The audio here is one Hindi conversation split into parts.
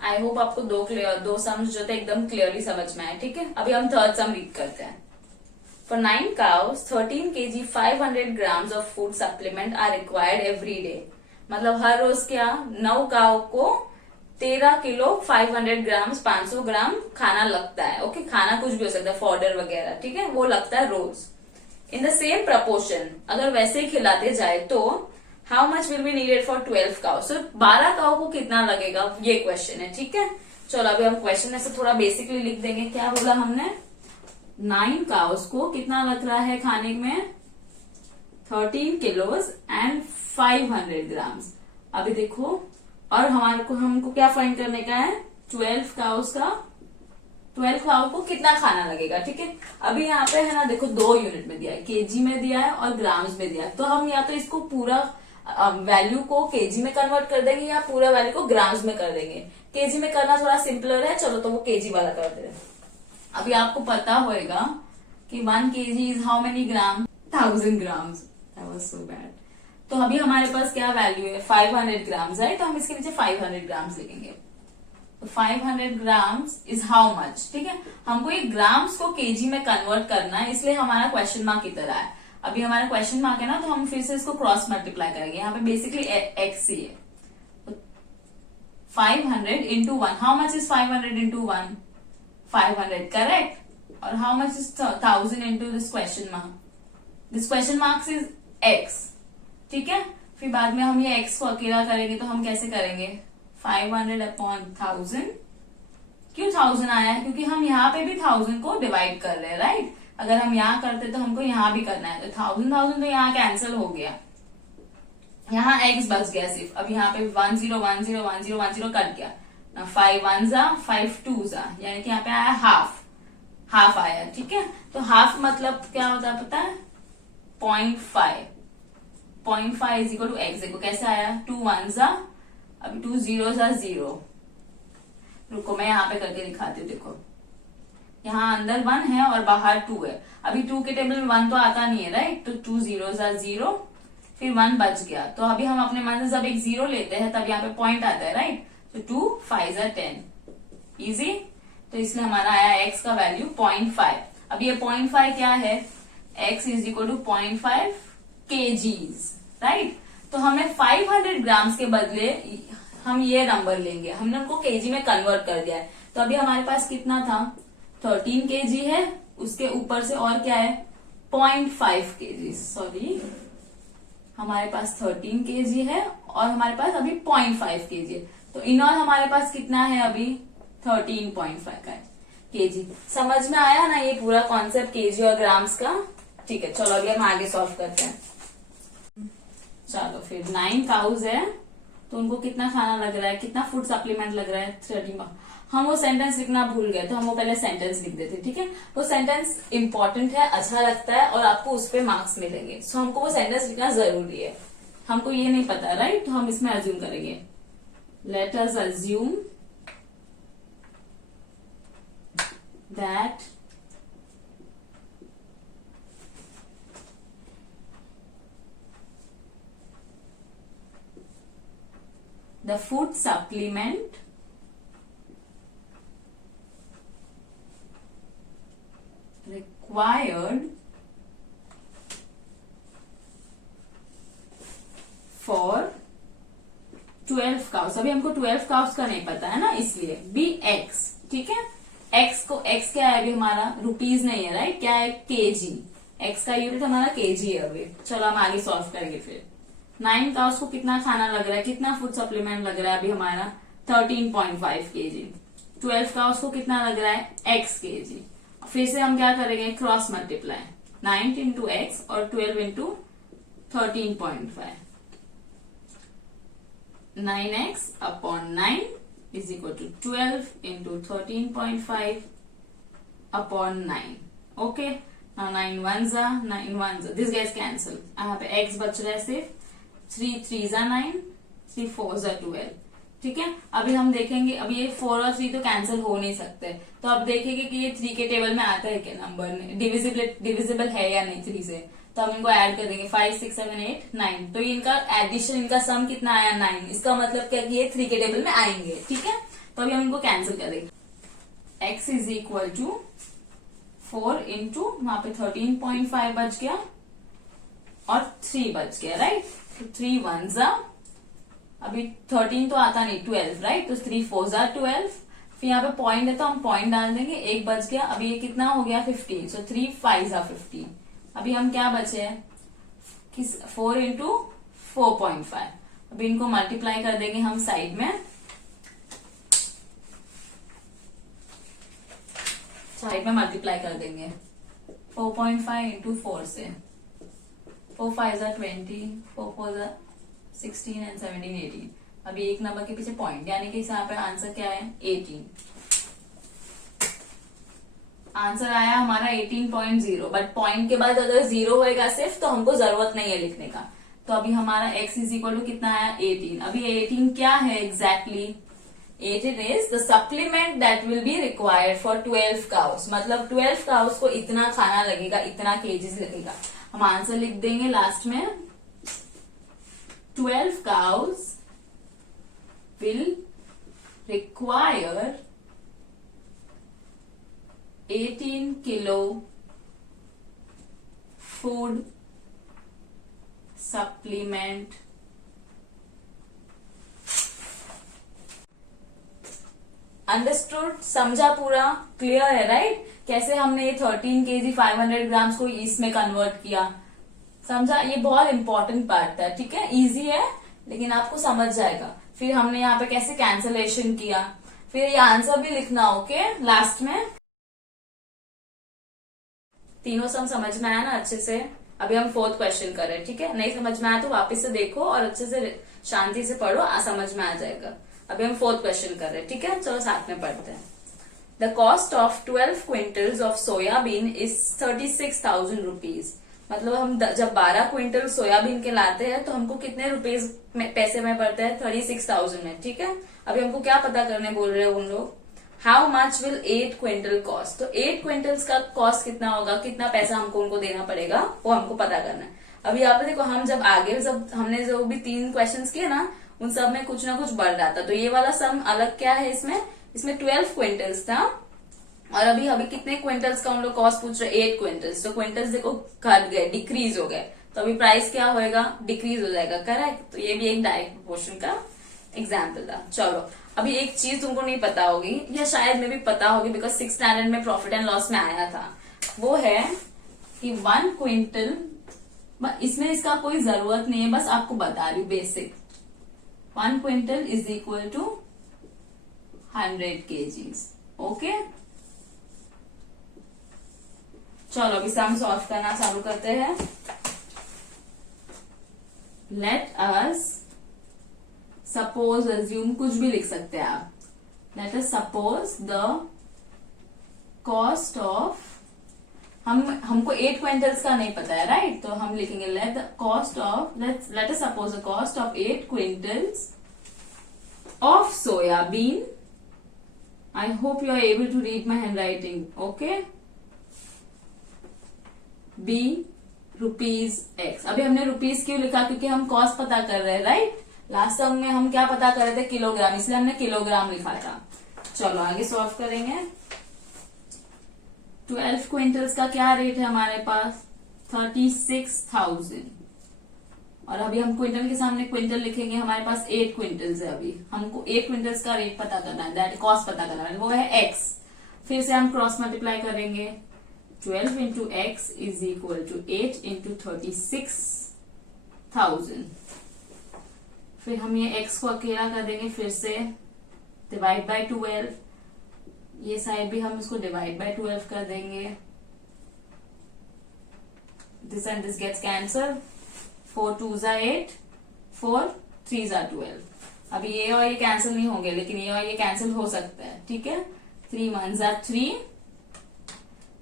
आई होप आपको दो सम्स जो थे एकदम क्लियरली समझ में आए। ठीक है, अभी हम थर्ड सम रीड करते हैं। For 9 cows, 13 kg 500 grams of food supplement are required every day. मतलब हर रोज क्या 9 काव को 13 किलो 500 ग्राम्स 500 ग्राम खाना लगता है। ओके, खाना कुछ भी हो सकता है, फॉडर वगैरह, ठीक है, वो लगता है रोज। इन द सेम प्रपोर्शन, अगर वैसे ही खिलाते जाए तो how much will be needed for 12 cow. So 12 cow को कितना लगेगा, ये क्वेश्चन है। ठीक है, चलो अभी हम क्वेश्चन ऐसे थोड़ा बेसिकली लिख देंगे। क्या बोला हमने, 9 काउस को कितना लग रहा है खाने में, 13 किलोज एंड 500 ग्राम्स। अभी देखो, और हमारे को हमको क्या फाइंड करने का है, 12 काउस का, 12 काउ को कितना खाना लगेगा। ठीक है, अभी यहाँ पे है ना, देखो 2 यूनिट में दिया है, केजी में दिया है और ग्राम्स में दिया है। तो हम या तो इसको पूरा वैल्यू को केजी में कन्वर्ट कर देंगे या पूरा वैल्यू को ग्राम्स में कर देंगे। केजी में करना थोड़ा सिंपलर है, चलो तो वो केजी वाला कर दे। अभी आपको पता होगा कि 1 KG is how many gram, 1000 grams. That was so bad. तो अभी हमारे पास क्या वैल्यू है, 500 ग्राम्स है, तो हम इसके नीचे 500 ग्राम्स लिखेंगे। तो 500 ग्राम्स इज हाउ मच। ठीक है, हमको ये ग्राम्स को केजी में कन्वर्ट करना है, इसलिए हमारा क्वेश्चन मार्क की तरह है। अभी हमारा क्वेश्चन मार्क है ना, तो हम फिर से इसको क्रॉस मल्टीप्लाई करेंगे। यहाँ पे बेसिकली एक्स ही है। 500 into 1, how much is 500 into 1, 500, correct. और how much is 1000 into this question mark, this question marks is x. ठीक है, फिर बाद में हम ये एक्स को अकेला करेंगे, तो हम कैसे करेंगे, 500 अपॉन 1000। क्यों 1000 आया है, क्योंकि हम यहाँ पे भी 1000 को डिवाइड कर रहे हैं, राइट। अगर हम यहाँ करते तो हमको यहाँ भी करना है, तो 1000 तो यहाँ कैंसिल हो गया, यहाँ एक्स बच गया सिर्फ। अब यहाँ पे 10 10 10 10 कट गया, 5 1 जा 5 2 जा, यानी कि यहाँ पे आया हाफ, हाफ आया। ठीक है, तो हाफ मतलब क्या होता है पता है, 0.5, 0.5 इज इक्वल टू एक्स। देखो कैसे आया, 2 1 जा, अभी 2 0 जा 0। रुको मैं यहाँ पे करके दिखाती हूँ। देखो यहाँ अंदर 1 है और बाहर 2 है। अभी 2 के टेबल में 1 तो आता नहीं है, राइट। तो 2 0 जा 0, फिर 1 बच गया। तो अभी हम अपने मन से जब एक 0 लेते हैं तब यहाँ पे पॉइंट आता है, राइट। तो 2 5 जा 10, इजी। तो इसलिए हमारा आया एक्स का वैल्यू 0.5। अब ये 0.5 क्या है, X is equal to 0.5 kgs, right. तो हमें 500 ग्राम्स के बदले हम ये नंबर लेंगे, हमने उनको केजी में कन्वर्ट कर दिया है। तो अभी हमारे पास कितना था, 13 केजी है, उसके ऊपर से और क्या है, 0.5 केजी, सॉरी हमारे पास 13 केजी है और हमारे पास अभी 0.5 केजी है। तो इन ऑल हमारे पास कितना है अभी, 13.5 का केजी। समझ में आया ना ये पूरा कॉन्सेप्ट केजी और ग्राम्स का। ठीक है, चलो अभी हम आगे सॉल्व करते हैं। चलो फिर 9 काउज है, तो उनको कितना खाना लग रहा है, कितना फूड सप्लीमेंट लग रहा है, 13। हम वो सेंटेंस लिखना भूल गए, तो हम वो पहले सेंटेंस लिख देते। ठीक है, वो सेंटेंस इंपॉर्टेंट है, अच्छा लगता है और आपको उस पर मार्क्स मिलेंगे। सो हमको वो सेंटेंस लिखना जरूरी है। हमको ये नहीं पता, राइट, तो हम इसमें अज्यूम करेंगे। Let us assume that the food supplement required for 12 cows, अभी हमको 12 cows का नहीं पता है ना, इसलिए बी एक्स। ठीक है, एक्स को, एक्स क्या है अभी हमारा, रुपीज नहीं है, राइट, क्या है, केजी। एक्स का यूनिट हमारा केजी है अभी। चलो हम आगे सॉल्व करेंगे। फिर 9 काउस को कितना खाना लग रहा है, कितना फूड सप्लीमेंट लग रहा है अभी हमारा, 13.5 केजी। 12 काउस को कितना लग रहा है, एक्स केजी। फिर से हम क्या करेंगे, क्रॉस मल्टीप्लाई, 9 इंटू एक्स और 12 into 13.5। 9x upon 9 is equal to 12 into 13.5 upon 9। Okay, now 9 1 जा 9 1 जा, दिस गेट्स कैंसल। यहाँ पे x बच रहा है सिर्फ, 3 3 जा 9, 3 4 जा 12। ठीक है, अभी हम देखेंगे, अभी ये 4 और 3 तो कैंसिल हो नहीं सकते, तो अब देखेंगे कि ये 3 के टेबल में आता है क्या नंबर, डिविजिबल है या नहीं 3 से। तो हम इनको ऐड कर देंगे, 5 6 7 8 9। तो इनका एडिशन, इनका सम कितना आया, 9। इसका मतलब क्या कि ये 3 के टेबल में आएंगे। ठीक है, तो अभी हम इनको कैंसिल कर देंगे। x is equal to 4 into वहां पे 13.5 बच गया और 3 बच गया, राइट। तो 3 1 जा, अभी 13 तो आता नहीं, 12, राइट। तो 3 4 जा 12, फिर यहाँ पे पॉइंट है तो हम पॉइंट डाल देंगे, एक बच गया। अभी ये कितना हो गया 15, सो 3 5 जा 15। अभी हम क्या बचे हैं, 4 इंटू 4.5। अभी इनको मल्टीप्लाई कर देंगे हम साइड में, मल्टीप्लाई कर देंगे 4.5 इंटू 4 से। 4 5 जा 20, 4 4 जा 16 एंड 17 18। अभी एक नंबर के पीछे पॉइंट, यानी कि यहाँ पे आंसर क्या है 18। आंसर आया हमारा 18.0, बट पॉइंट के बाद अगर 0 होएगा सिर्फ तो हमको जरूरत नहीं है लिखने का। तो अभी हमारा x इज इक्वल टू कितना आया 18। अभी 18 क्या है exactly, 18 is the supplement that will be required for 12 cows। मतलब 12 cows को इतना खाना लगेगा, इतना केजीज लगेगा। हम आंसर लिख देंगे लास्ट में, 12 cows will require 18 kilo food supplement understood, समझा, पूरा क्लियर है, राइट। कैसे हमने ये 13 केजी 500 ग्राम्स को इसमें कन्वर्ट किया, समझा। ये बहुत इंपॉर्टेंट पार्ट था, ठीक है। इजी है लेकिन आपको समझ जाएगा। फिर हमने यहाँ पे कैसे कैंसलेशन किया, फिर ये आंसर भी लिखना, ओके। लास्ट में तीनों सम समझ में आया ना अच्छे से। अभी हम 4th क्वेश्चन कर रहे हैं, ठीक है। नहीं समझ में आया तो वापस से देखो और अच्छे से शांति से पढ़ो, समझ में आ जाएगा। अभी हम 4th क्वेश्चन कर रहे हैं, ठीक है। चलो साथ में पढ़ते हैं। The cost of 12 quintals of soybean is 36,000 rupees. मतलब हम जब 12 क्विंटल सोयाबीन के लाते हैं तो हमको कितने रुपीज में पैसे में पड़ते हैं 36,000 में, ठीक है। अभी हमको क्या पता करने बोल रहे हैं उन लोग, how much will 8 quintal cost. तो 8 क्विंटल्स का कॉस्ट कितना होगा, कितना पैसा हमको उनको देना पड़ेगा, वो हमको पता करना है। अभी यहाँ पे देखो, हम जब आगे जब हमने जो भी 3 क्वेश्चन किए ना, उन सब में कुछ ना कुछ बढ़ रहा था। तो ये वाला सम अलग क्या है, इसमें 12 क्विंटल्स था और अभी कितने क्विंटल्स का हम लोग कॉस्ट पूछ रहे, 8 क्विंटल्स। तो क्विंटल्स देखो घट गए, डिक्रीज हो गए, तो अभी प्राइस क्या होएगा, डिक्रीज हो जाएगा, करेक्ट। तो ये भी एक डायरेक्ट प्रोपोर्शन का एग्जाम्पल था। चलो अभी एक चीज तुमको नहीं पता होगी, या शायद में भी पता होगी, बिकॉज 6th स्टैंडर्ड में प्रॉफिट एंड लॉस में आया था। वो है कि 1 क्विंटल, इसमें इसका कोई जरूरत नहीं है, बस आपको बता रही basic. 1 quintal is equal to 100 kgs, okay. चलो अभी सम सॉल्व करना चालू करते हैं। लेट अस सपोज, अज्यूम, कुछ भी लिख सकते हैं आप। Late us suppose the cost of, हमको 8 क्विंटल्स का नहीं पता है, राइट। तो हम लिखेंगे let the cost of, let us suppose the cost of 8 quintals of soybean. I hope you are able to read my handwriting, okay. B ₹X। अभी हमने रुपीज क्यों लिखा, क्योंकि हम कॉस्ट पता कर रहे हैं, राइट। लास्ट सम में हम क्या पता कर रहे थे, किलोग्राम, इसलिए हमने किलोग्राम लिखा था। चलो आगे सॉल्व करेंगे। 12 क्विंटल्स का क्या रेट है हमारे पास, 36,000। और अभी हम क्विंटल के सामने क्विंटल लिखेंगे, हमारे पास 8 क्विंटल्स है। अभी हमको 8 क्विंटल्स का रेट पता करना है, दैट कॉस्ट पता करना है, वो है x। फिर से हम क्रॉस मल्टीप्लाई करेंगे, 12 into x is equal to 8 into 36,000। फिर हम ये x को अकेला कर देंगे, फिर से डिवाइड बाय 12, ये साइड भी हम इसको डिवाइड बाय 12 कर देंगे। This and this gets cancel, 4 2 जा 8, 4 3 जा 12। अभी ये और ये कैंसिल नहीं होंगे, लेकिन ये और ये कैंसिल हो सकता है, ठीक है। 3 1 जा 3,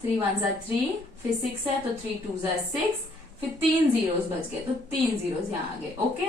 3 1 जा 3, फिर 6 है तो 3 2 जा 6, फिर 3 जीरोस बच गए, तो 3 जीरोस यहाँ आ गए, ओके।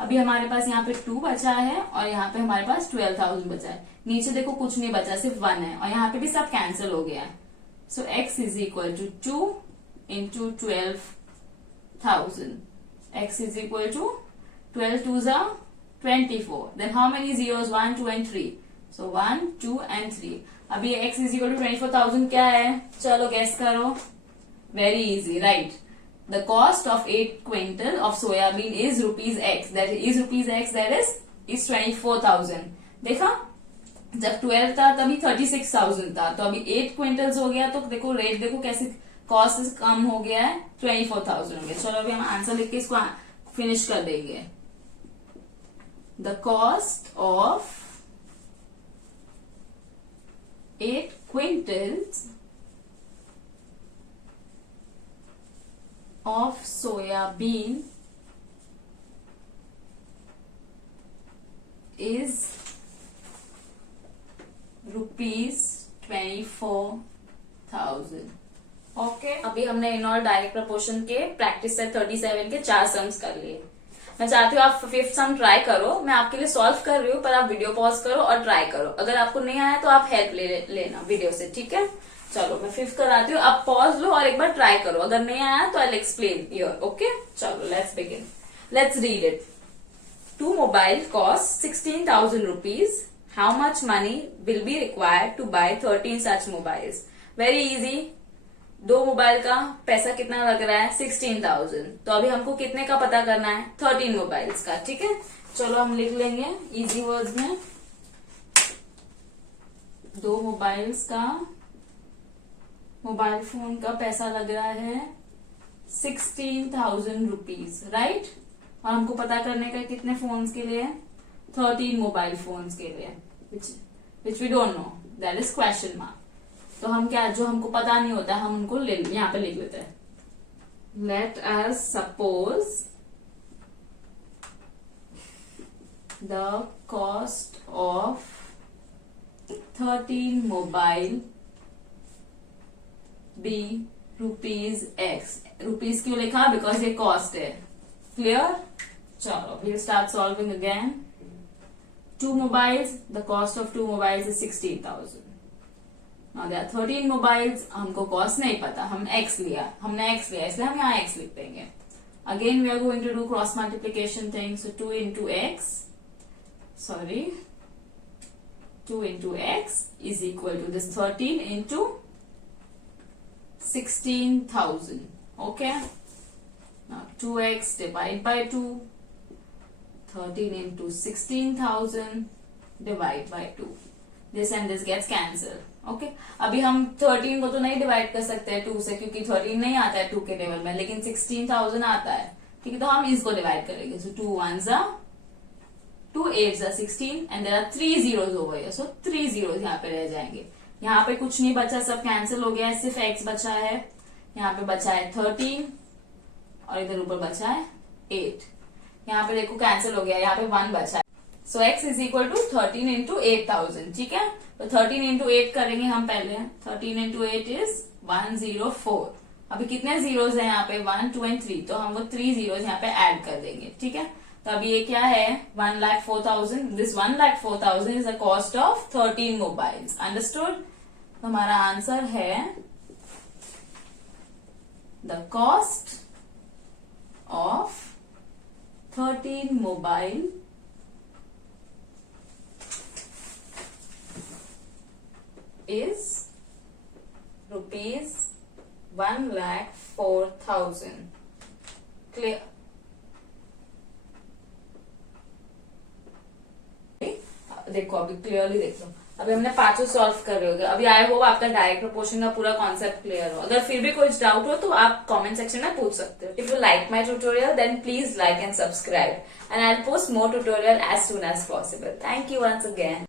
अभी हमारे पास यहाँ पे 2 बचा है और यहाँ पे हमारे पास 12,000 बचा है। नीचे देखो कुछ नहीं बचा, सिर्फ 1 है, और यहाँ पे भी सब कैंसिल हो गया है। So x is equal to 2 into 12,000। x is equal to 12 2 जा 24। Then how many zeros, 1 2 and 3, so 1, 2 and 3। अभी x इज इक्वल टू 24,000 क्या है, चलो गैस करो। Very easy, right. The cost of 8 quintal of soybean is rupees x, that is rupees x, that is 24,000। देखा, जब 12 था तभी 36,000 था, तो अभी 8 क्विंटल्स हो गया, तो देखो रेट देखो कैसे कॉस्ट कम हो गया है, 24,000 हो गया। चलो अभी हम आंसर लिख के इसको फिनिश कर देंगे। The cost of 8 quintals of soybean is ₹24,000। Okay, अभी हमने इन और डायरेक्ट प्रपोर्शन के प्रैक्टिस सेट 37 के 4 सम्स कर लिए। मैं चाहती हूँ आप 5th सम ट्राई करो, मैं आपके लिए सॉल्व कर रही हूँ, पर आप वीडियो पॉज करो और ट्राई करो। अगर आपको नहीं आया तो आप हेल्प लेना वीडियो से, ठीक है। चलो मैं 5th कराती हूँ, आप पॉज लो और एक बार ट्राई करो। अगर नहीं आया तो आई एक्सप्लेन योर, ओके। चलो let's begin, let's read it. 2 mobile cost 16,000 rupees. How much money will be required to buy 13 such mobiles? Very easy. 2 mobile का पैसा कितना लग रहा है, 16,000। तो अभी हमको कितने का पता करना है, 13 मोबाइल्स का, ठीक है। चलो हम लिख लेंगे इजी वर्ड्स में। 2 मोबाइल्स का, मोबाइल फोन का पैसा लग रहा है 16,000 rupees, राइट। और हमको पता करने का कितने फोन्स के लिए, 13 मोबाइल फोन्स के लिए, which we don't know, that is question mark. तो हम क्या, जो हमको पता नहीं होता हम उनको यहाँ पे लिख लेते हैं। Let us suppose the cost of 13 mobile be rupees X. Rupees क्यों लिखा, बिकॉज ये कॉस्ट है, क्लियर। चलो we'll start solving again. 2 mobiles, the cost of 2 mobiles is 16,000. Now there are 13 mobiles, हमको कॉस्ट नहीं पता, हमने x लिया इसलिए हम यहाँ x लिख देंगे। Again we are going to do cross multiplication thing, so 2 into x is equal to this 13 into 16,000, okay. Now 2x divide by 2, 13 into 16,000 divide by 2. This and this gets cancelled. Okay. अभी हम 13 को तो नहीं डिवाइड कर सकते हैं 2 से, क्योंकि 13 नहीं आता है 2 के टेबल में, लेकिन 16,000 आता है, ठीक है। तो हम इसको डिवाइड करेंगे। So 2 1s are 2 8s are 16 and there are 3 zeros over here. So 3 zeros यहाँ पे रह जाएंगे। यहाँ पे कुछ नहीं बचा, सब कैंसिल हो गया है, सिर्फ x बचा है। यहाँ पे बचा है 13 और इधर ऊपर बचा है 8। यहाँ पे देखो कैंसिल हो गया, यहाँ पे 1 बचा है। So x is equal to 13 into 8,000, ठीक है। तो 13 इंटू 8 करेंगे हम पहले। 13 इंटू 8 इज 104। अभी कितने जीरोज है यहाँ पे, 1 2 एंड 3, तो हम वो 3 जीरोज यहाँ पे ऐड कर देंगे, ठीक है। तो अभी ये क्या है, 1,04,000। This 1,04,000 is the cost of 13 mobiles, understood. तो हमारा आंसर है the cost of 13 mobile is rupees 1,04,000. Clear? देखो अभी क्लियरली देखो, अभी हमने 5 सॉल्व कर रहे होगे। अभी आई होप आपका डायरेक्ट प्रोपोर्शन का पूरा कॉन्सेप्ट क्लियर हो। अगर फिर भी कोई डाउट हो तो आप कमेंट सेक्शन में पूछ सकते हो। If you like my tutorial then please like and subscribe and I will post more tutorial as soon as possible. Thank you once again.